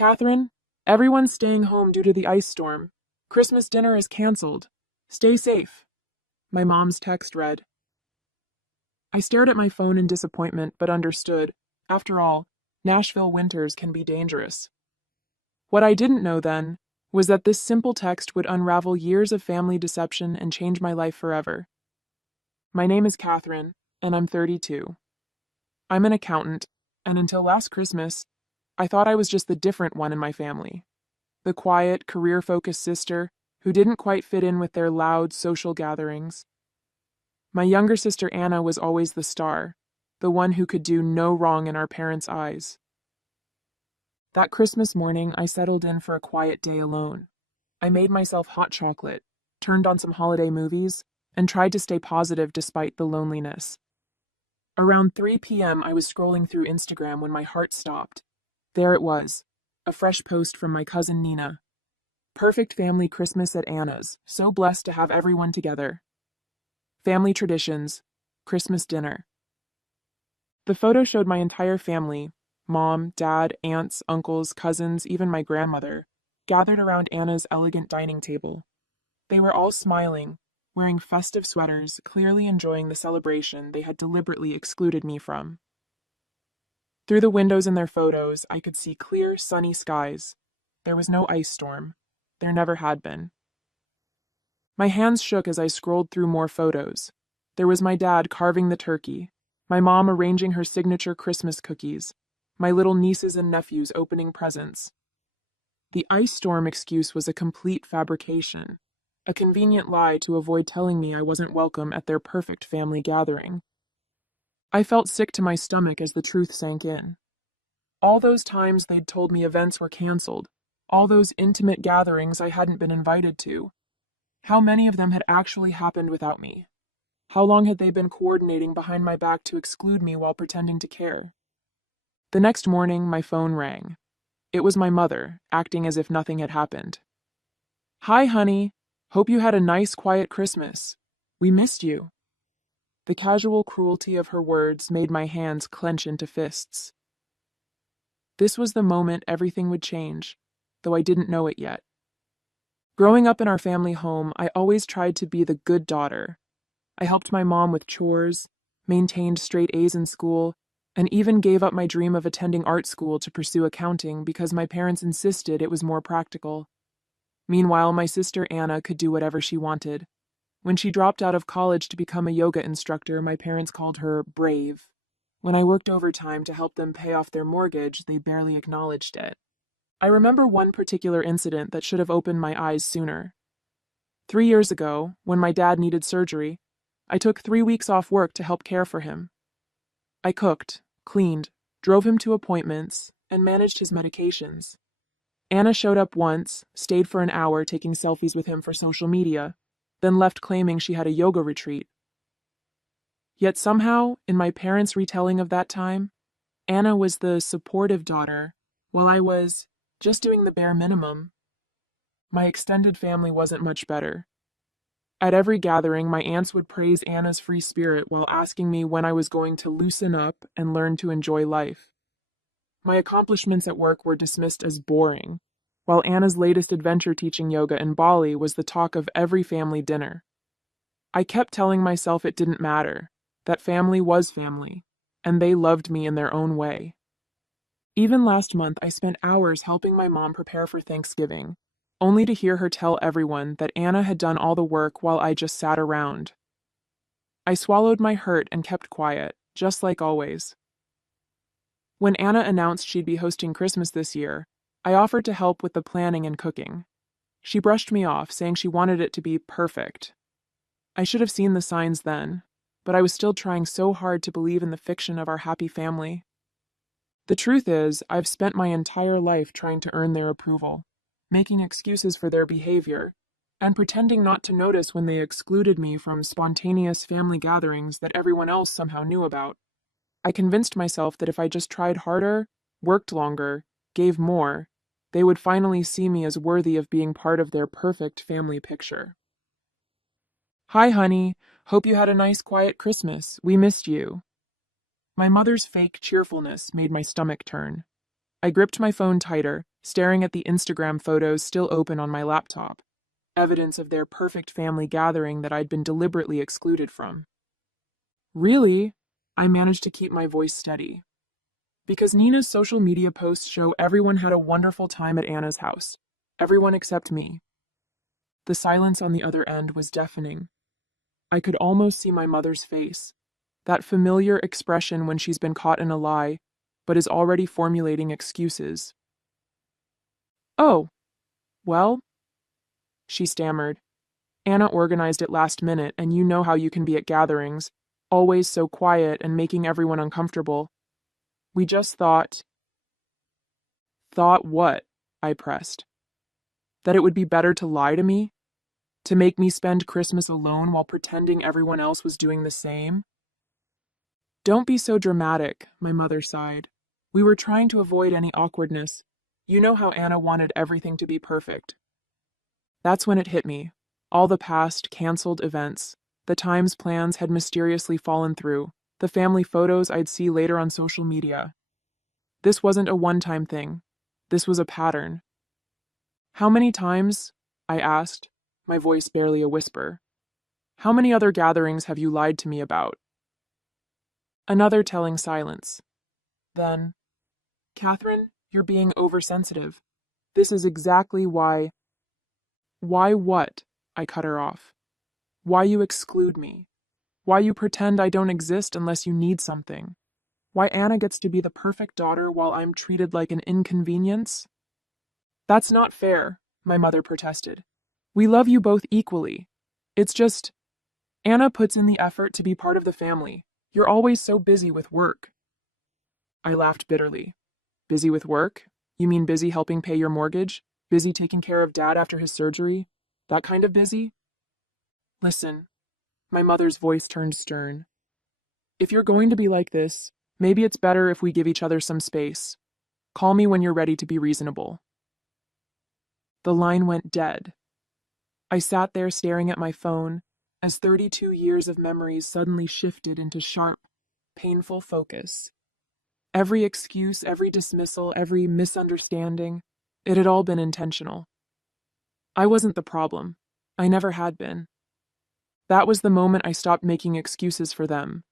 Catherine, everyone's staying home due to the ice storm. Christmas dinner is canceled. Stay safe. My mom's text read. I stared at my phone in disappointment, but understood. After all, Nashville winters can be dangerous. What I didn't know then was that this simple text would unravel years of family deception and change my life forever. My name is Catherine, and I'm 32. I'm an accountant, and until last Christmas, I thought I was just the different one in my family. The quiet, career-focused sister who didn't quite fit in with their loud social gatherings. My younger sister Anna was always the star, the one who could do no wrong in our parents' eyes. That Christmas morning, I settled in for a quiet day alone. I made myself hot chocolate, turned on some holiday movies, and tried to stay positive despite the loneliness. Around 3 p.m., I was scrolling through Instagram when my heart stopped. There it was, a fresh post from my cousin Nina. Perfect family Christmas at Anna's, so blessed to have everyone together. Family traditions, Christmas dinner. The photo showed my entire family, mom, dad, aunts, uncles, cousins, even my grandmother, gathered around Anna's elegant dining table. They were all smiling, wearing festive sweaters, clearly enjoying the celebration they had deliberately excluded me from. Through the windows in their photos, I could see clear, sunny skies. There was no ice storm. There never had been. My hands shook as I scrolled through more photos. There was my dad carving the turkey, my mom arranging her signature Christmas cookies, my little nieces and nephews opening presents. The ice storm excuse was a complete fabrication, a convenient lie to avoid telling me I wasn't welcome at their perfect family gathering. I felt sick to my stomach as the truth sank in. All those times they'd told me events were canceled, all those intimate gatherings I hadn't been invited to. How many of them had actually happened without me? How long had they been coordinating behind my back to exclude me while pretending to care? The next morning, my phone rang. It was my mother, acting as if nothing had happened. "Hi, honey. Hope you had a nice, quiet Christmas. We missed you." The casual cruelty of her words made my hands clench into fists. This was the moment everything would change, though I didn't know it yet. Growing up in our family home, I always tried to be the good daughter. I helped my mom with chores, maintained straight A's in school, and even gave up my dream of attending art school to pursue accounting because my parents insisted it was more practical. Meanwhile, my sister Anna could do whatever she wanted. When she dropped out of college to become a yoga instructor, my parents called her brave. When I worked overtime to help them pay off their mortgage, they barely acknowledged it. I remember one particular incident that should have opened my eyes sooner. 3 years ago, when my dad needed surgery, I took 3 weeks off work to help care for him. I cooked, cleaned, drove him to appointments, and managed his medications. Anna showed up once, stayed for an hour taking selfies with him for social media, then left claiming she had a yoga retreat. Yet somehow, in my parents' retelling of that time, Anna was the supportive daughter, while I was just doing the bare minimum. My extended family wasn't much better. At every gathering, my aunts would praise Anna's free spirit while asking me when I was going to loosen up and learn to enjoy life. My accomplishments at work were dismissed as boring, while Anna's latest adventure teaching yoga in Bali was the talk of every family dinner. I kept telling myself it didn't matter, that family was family, and they loved me in their own way. Even last month, I spent hours helping my mom prepare for Thanksgiving, only to hear her tell everyone that Anna had done all the work while I just sat around. I swallowed my hurt and kept quiet, just like always. When Anna announced she'd be hosting Christmas this year, I offered to help with the planning and cooking. She brushed me off, saying she wanted it to be perfect. I should have seen the signs then, but I was still trying so hard to believe in the fiction of our happy family. The truth is, I've spent my entire life trying to earn their approval, making excuses for their behavior, and pretending not to notice when they excluded me from spontaneous family gatherings that everyone else somehow knew about. I convinced myself that if I just tried harder, worked longer, gave more, they would finally see me as worthy of being part of their perfect family picture. "Hi, honey. Hope you had a nice, quiet Christmas. We missed you." My mother's fake cheerfulness made my stomach turn. I gripped my phone tighter, staring at the Instagram photos still open on my laptop, evidence of their perfect family gathering that I'd been deliberately excluded from. Really? I managed to keep my voice steady. Because Nina's social media posts show everyone had a wonderful time at Anna's house. Everyone except me. The silence on the other end was deafening. I could almost see my mother's face, that familiar expression when she's been caught in a lie, but is already formulating excuses. Oh, well, she stammered. Anna organized it last minute, and you know how you can be at gatherings, always so quiet and making everyone uncomfortable. We just thought. Thought what? I pressed. That it would be better to lie to me? To make me spend Christmas alone while pretending everyone else was doing the same? Don't be so dramatic, my mother sighed. We were trying to avoid any awkwardness. You know how Anna wanted everything to be perfect. That's when it hit me. All the past, canceled events, the times plans had mysteriously fallen through, the family photos I'd see later on social media. This wasn't a one-time thing. This was a pattern. How many times? I asked, my voice barely a whisper. How many other gatherings have you lied to me about? Another telling silence. Then, Catherine, you're being oversensitive. This is exactly why. Why what? I cut her off. Why you exclude me? Why you pretend I don't exist unless you need something? Why Anna gets to be the perfect daughter while I'm treated like an inconvenience? That's not fair, my mother protested. We love you both equally. It's just, Anna puts in the effort to be part of the family. You're always so busy with work. I laughed bitterly. Busy with work? You mean busy helping pay your mortgage? Busy taking care of Dad after his surgery? That kind of busy? Listen, my mother's voice turned stern. If you're going to be like this, maybe it's better if we give each other some space. Call me when you're ready to be reasonable. The line went dead. I sat there staring at my phone as 32 years of memories suddenly shifted into sharp, painful focus. Every excuse, every dismissal, every misunderstanding, it had all been intentional. I wasn't the problem. I never had been. That was the moment I stopped making excuses for them.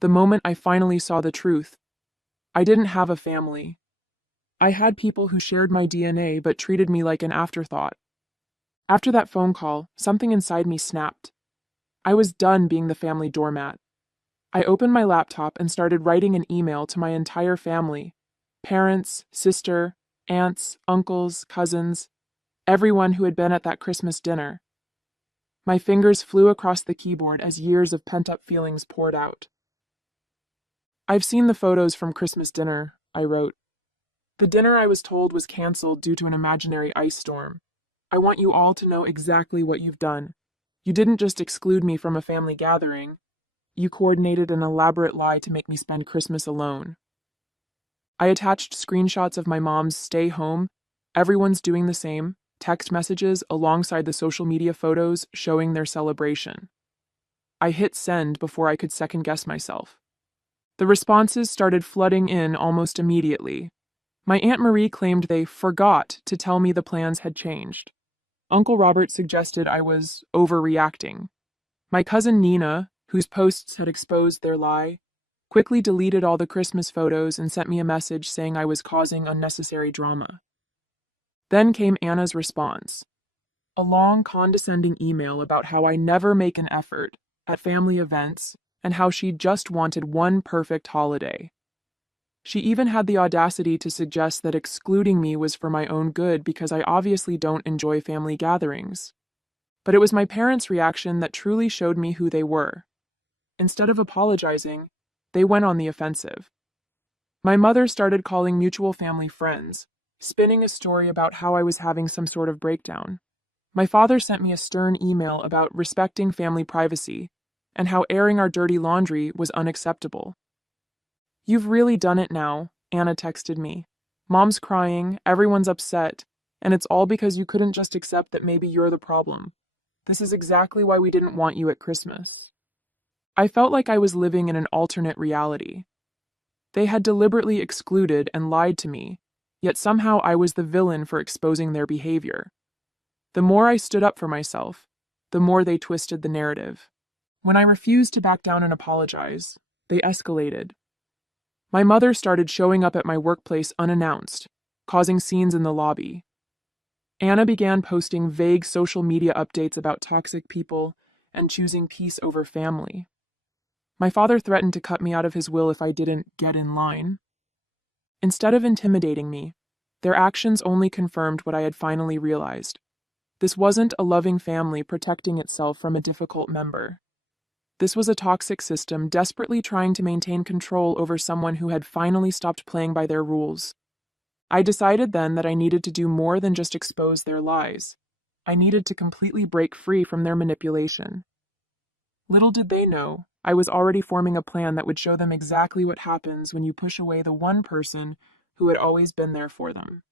The moment I finally saw the truth. I didn't have a family. I had people who shared my DNA but treated me like an afterthought. After that phone call, something inside me snapped. I was done being the family doormat. I opened my laptop and started writing an email to my entire family. Parents, sister, aunts, uncles, cousins, everyone who had been at that Christmas dinner. My fingers flew across the keyboard as years of pent-up feelings poured out. I've seen the photos from Christmas dinner, I wrote. The dinner I was told was canceled due to an imaginary ice storm. I want you all to know exactly what you've done. You didn't just exclude me from a family gathering. You coordinated an elaborate lie to make me spend Christmas alone. I attached screenshots of my mom's stay home, everyone's doing the same, text messages alongside the social media photos showing their celebration. I hit send before I could second guess myself. The responses started flooding in almost immediately. My Aunt Marie claimed they forgot to tell me the plans had changed. Uncle Robert suggested I was overreacting. My cousin Nina, whose posts had exposed their lie, quickly deleted all the Christmas photos and sent me a message saying I was causing unnecessary drama. Then came Anna's response. A long, condescending email about how I never make an effort at family events and how she just wanted one perfect holiday. She even had the audacity to suggest that excluding me was for my own good because I obviously don't enjoy family gatherings. But it was my parents' reaction that truly showed me who they were. Instead of apologizing, they went on the offensive. My mother started calling mutual family friends, spinning a story about how I was having some sort of breakdown. My father sent me a stern email about respecting family privacy and how airing our dirty laundry was unacceptable. You've really done it now, Anna texted me. Mom's crying, everyone's upset, and it's all because you couldn't just accept that maybe you're the problem. This is exactly why we didn't want you at Christmas. I felt like I was living in an alternate reality. They had deliberately excluded and lied to me, Yet somehow I was the villain for exposing their behavior. The more I stood up for myself, the more they twisted the narrative. When I refused to back down and apologize, they escalated. My mother started showing up at my workplace unannounced, causing scenes in the lobby. Anna began posting vague social media updates about toxic people and choosing peace over family. My father threatened to cut me out of his will if I didn't get in line. Instead of intimidating me, their actions only confirmed what I had finally realized. This wasn't a loving family protecting itself from a difficult member. This was a toxic system desperately trying to maintain control over someone who had finally stopped playing by their rules. I decided then that I needed to do more than just expose their lies. I needed to completely break free from their manipulation. Little did they know, I was already forming a plan that would show them exactly what happens when you push away the one person who had always been there for them.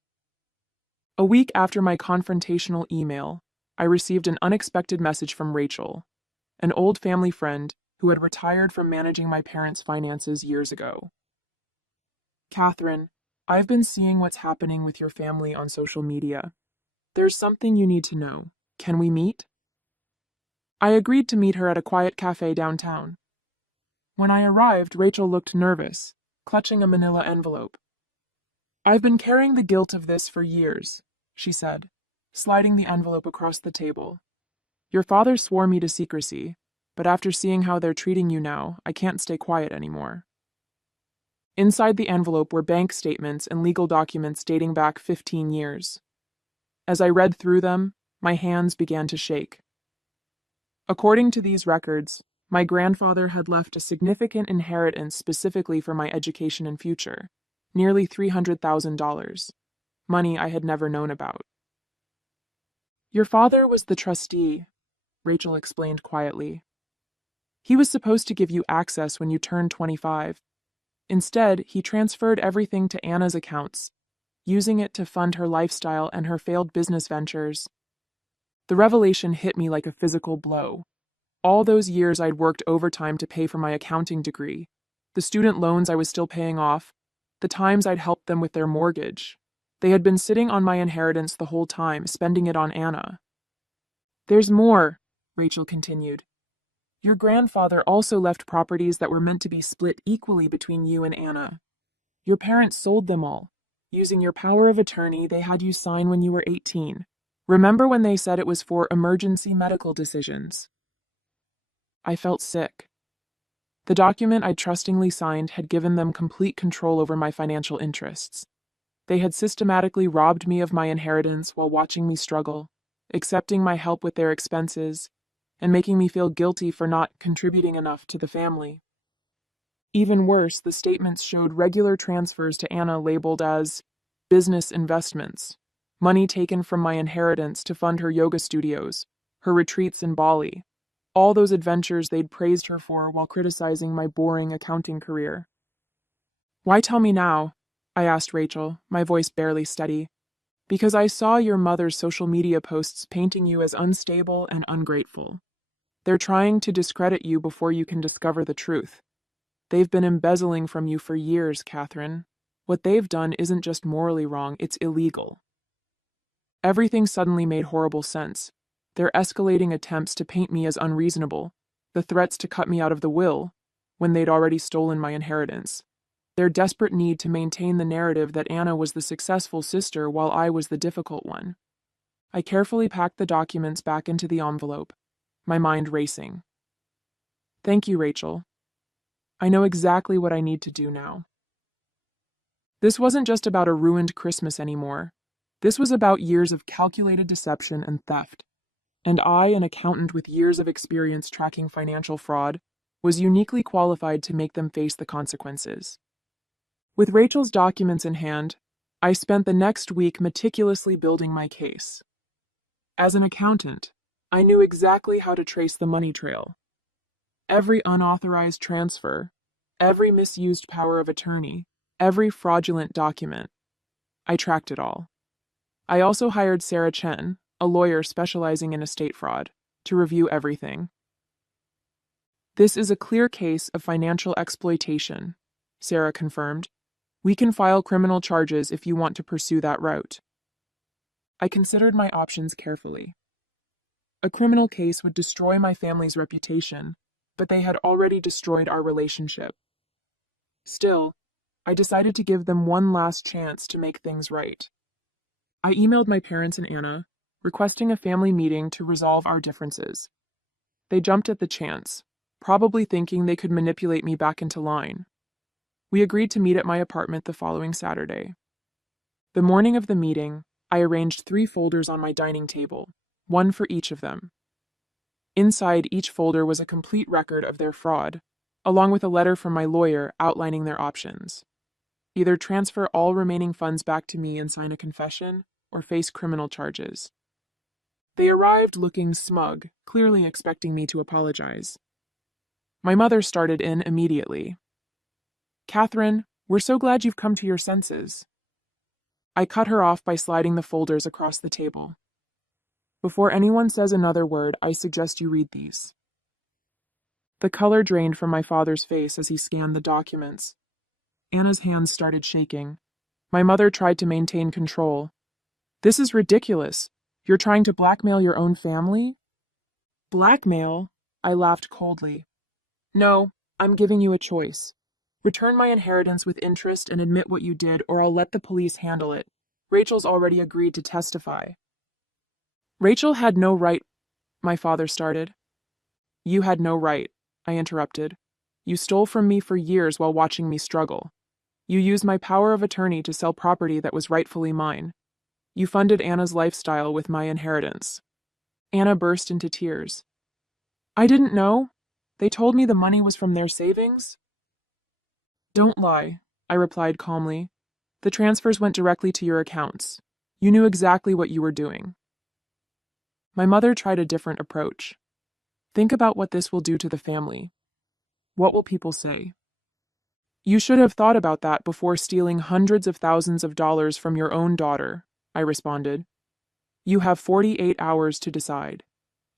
A week after my confrontational email, I received an unexpected message from Rachel, an old family friend who had retired from managing my parents' finances years ago. Catherine, I've been seeing what's happening with your family on social media. There's something you need to know. Can we meet? I agreed to meet her at a quiet cafe downtown. When I arrived, Rachel looked nervous, clutching a manila envelope. I've been carrying the guilt of this for years, she said, sliding the envelope across the table. Your father swore me to secrecy, but after seeing how they're treating you now, I can't stay quiet anymore. Inside the envelope were bank statements and legal documents dating back 15 years. As I read through them, my hands began to shake. According to these records, my grandfather had left a significant inheritance specifically for my education and future, nearly $300,000, money I had never known about. Your father was the trustee, Rachel explained quietly. He was supposed to give you access when you turned 25. Instead, he transferred everything to Anna's accounts, using it to fund her lifestyle and her failed business ventures. The revelation hit me like a physical blow. All those years I'd worked overtime to pay for my accounting degree, the student loans I was still paying off, the times I'd helped them with their mortgage. They had been sitting on my inheritance the whole time, spending it on Anna. There's more, Rachel continued. Your grandfather also left properties that were meant to be split equally between you and Anna. Your parents sold them all. Using your power of attorney, they had you sign when you were 18. Remember when they said it was for emergency medical decisions? I felt sick. The document I'd trustingly signed had given them complete control over my financial interests. They had systematically robbed me of my inheritance while watching me struggle, accepting my help with their expenses, and making me feel guilty for not contributing enough to the family. Even worse, the statements showed regular transfers to Anna labeled as business investments, money taken from my inheritance to fund her yoga studios, her retreats in Bali, all those adventures they'd praised her for while criticizing my boring accounting career. Why tell me now? I asked Rachel, my voice barely steady. Because I saw your mother's social media posts painting you as unstable and ungrateful. They're trying to discredit you before you can discover the truth. They've been embezzling from you for years, Catherine. What they've done isn't just morally wrong, it's illegal. Everything suddenly made horrible sense. Their escalating attempts to paint me as unreasonable, the threats to cut me out of the will, when they'd already stolen my inheritance. Their desperate need to maintain the narrative that Anna was the successful sister while I was the difficult one. I carefully packed the documents back into the envelope, my mind racing. Thank you, Rachel. I know exactly what I need to do now. This wasn't just about a ruined Christmas anymore. This was about years of calculated deception and theft. And I, an accountant with years of experience tracking financial fraud, was uniquely qualified to make them face the consequences. With Rachel's documents in hand, I spent the next week meticulously building my case. As an accountant, I knew exactly how to trace the money trail. Every unauthorized transfer, every misused power of attorney, every fraudulent document. I tracked it all. I also hired Sarah Chen, a lawyer specializing in estate fraud, to review everything. This is a clear case of financial exploitation, Sarah confirmed. We can file criminal charges if you want to pursue that route. I considered my options carefully. A criminal case would destroy my family's reputation, but they had already destroyed our relationship. Still, I decided to give them one last chance to make things right. I emailed my parents and Anna, requesting a family meeting to resolve our differences. They jumped at the chance, probably thinking they could manipulate me back into line. We agreed to meet at my apartment the following Saturday. The morning of the meeting, I arranged 3 folders on my dining table, one for each of them. Inside each folder was a complete record of their fraud, along with a letter from my lawyer outlining their options. Either transfer all remaining funds back to me and sign a confession, or face criminal charges. They arrived looking smug, clearly expecting me to apologize. My mother started in immediately. "Catherine, we're so glad you've come to your senses." I cut her off by sliding the folders across the table. "Before anyone says another word, I suggest you read these." The color drained from my father's face as he scanned the documents. Anna's hands started shaking. My mother tried to maintain control. "This is ridiculous. You're trying to blackmail your own family?" "Blackmail?" I laughed coldly. "No, I'm giving you a choice. Return my inheritance with interest and admit what you did, or I'll let the police handle it. Rachel's already agreed to testify." "Rachel had no right," my father started. "You had no right," I interrupted. "You stole from me for years while watching me struggle. You used my power of attorney to sell property that was rightfully mine. You funded Anna's lifestyle with my inheritance." Anna burst into tears. "I didn't know. They told me the money was from their savings." "Don't lie," I replied calmly. "The transfers went directly to your accounts. You knew exactly what you were doing." My mother tried a different approach. "Think about what this will do to the family. What will people say?" "You should have thought about that before stealing hundreds of thousands of dollars from your own daughter," I responded. "You have 48 hours to decide.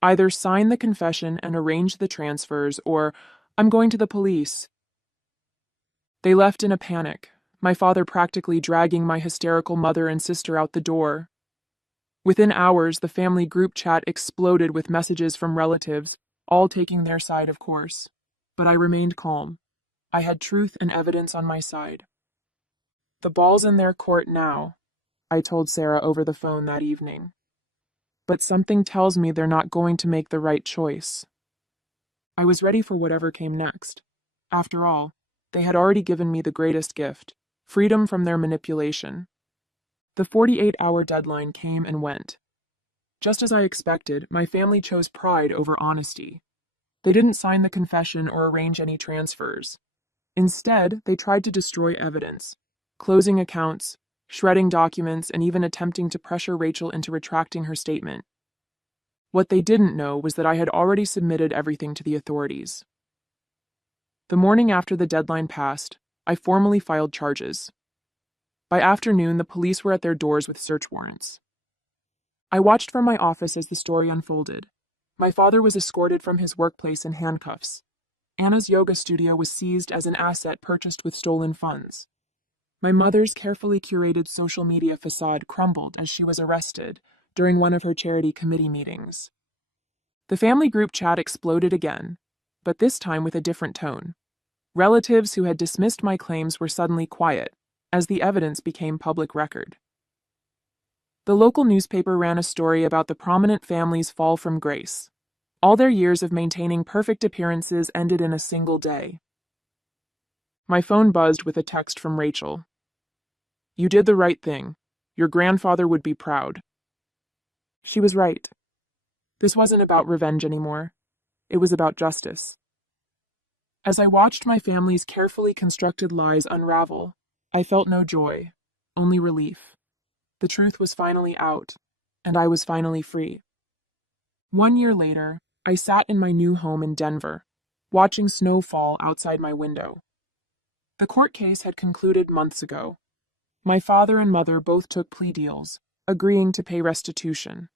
Either sign the confession and arrange the transfers, or I'm going to the police." They left in a panic, my father practically dragging my hysterical mother and sister out the door. Within hours, the family group chat exploded with messages from relatives, all taking their side, of course. But I remained calm. I had truth and evidence on my side. "The ball's in their court now," I told Sarah over the phone that evening. "But something tells me they're not going to make the right choice." I was ready for whatever came next. After all, they had already given me the greatest gift, freedom from their manipulation. The 48-hour deadline came and went. Just as I expected, my family chose pride over honesty. They didn't sign the confession or arrange any transfers. Instead, they tried to destroy evidence, closing accounts, shredding documents, and even attempting to pressure Rachel into retracting her statement. What they didn't know was that I had already submitted everything to the authorities. The morning after the deadline passed, I formally filed charges. By afternoon, the police were at their doors with search warrants. I watched from my office as the story unfolded. My father was escorted from his workplace in handcuffs. Anna's yoga studio was seized as an asset purchased with stolen funds. My mother's carefully curated social media facade crumbled as she was arrested during one of her charity committee meetings. The family group chat exploded again, but this time with a different tone. Relatives who had dismissed my claims were suddenly quiet, as the evidence became public record. The local newspaper ran a story about the prominent family's fall from grace. All their years of maintaining perfect appearances ended in a single day. My phone buzzed with a text from Rachel. "You did the right thing. Your grandfather would be proud." She was right. This wasn't about revenge anymore. It was about justice. As I watched my family's carefully constructed lies unravel, I felt no joy, only relief. The truth was finally out, and I was finally free. 1 year later, I sat in my new home in Denver, watching snow fall outside my window. The court case had concluded months ago. My father and mother both took plea deals, agreeing to pay restitution.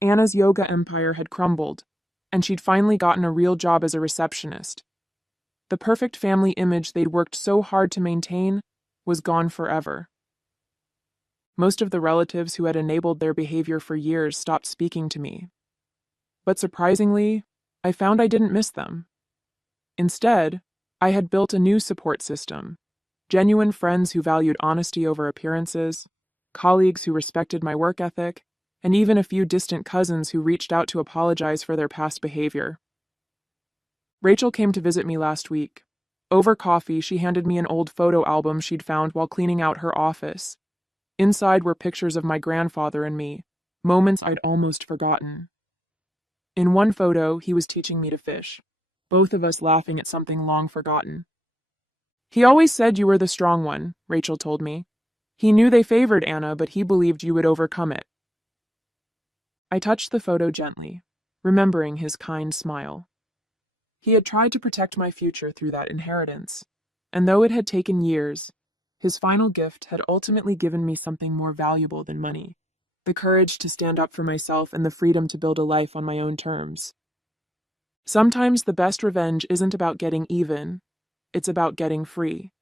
Anna's yoga empire had crumbled, and she'd finally gotten a real job as a receptionist. The perfect family image they'd worked so hard to maintain was gone forever. Most of the relatives who had enabled their behavior for years stopped speaking to me. But surprisingly, I found I didn't miss them. Instead, I had built a new support system, genuine friends who valued honesty over appearances, colleagues who respected my work ethic, and even a few distant cousins who reached out to apologize for their past behavior. Rachel came to visit me last week. Over coffee, she handed me an old photo album she'd found while cleaning out her office. Inside were pictures of my grandfather and me, moments I'd almost forgotten. In one photo, he was teaching me to fish, both of us laughing at something long forgotten. "He always said you were the strong one," Rachel told me. "He knew they favored Anna, but he believed you would overcome it." I touched the photo gently, remembering his kind smile. He had tried to protect my future through that inheritance, and though it had taken years, his final gift had ultimately given me something more valuable than money: the courage to stand up for myself and the freedom to build a life on my own terms. Sometimes the best revenge isn't about getting even, it's about getting free.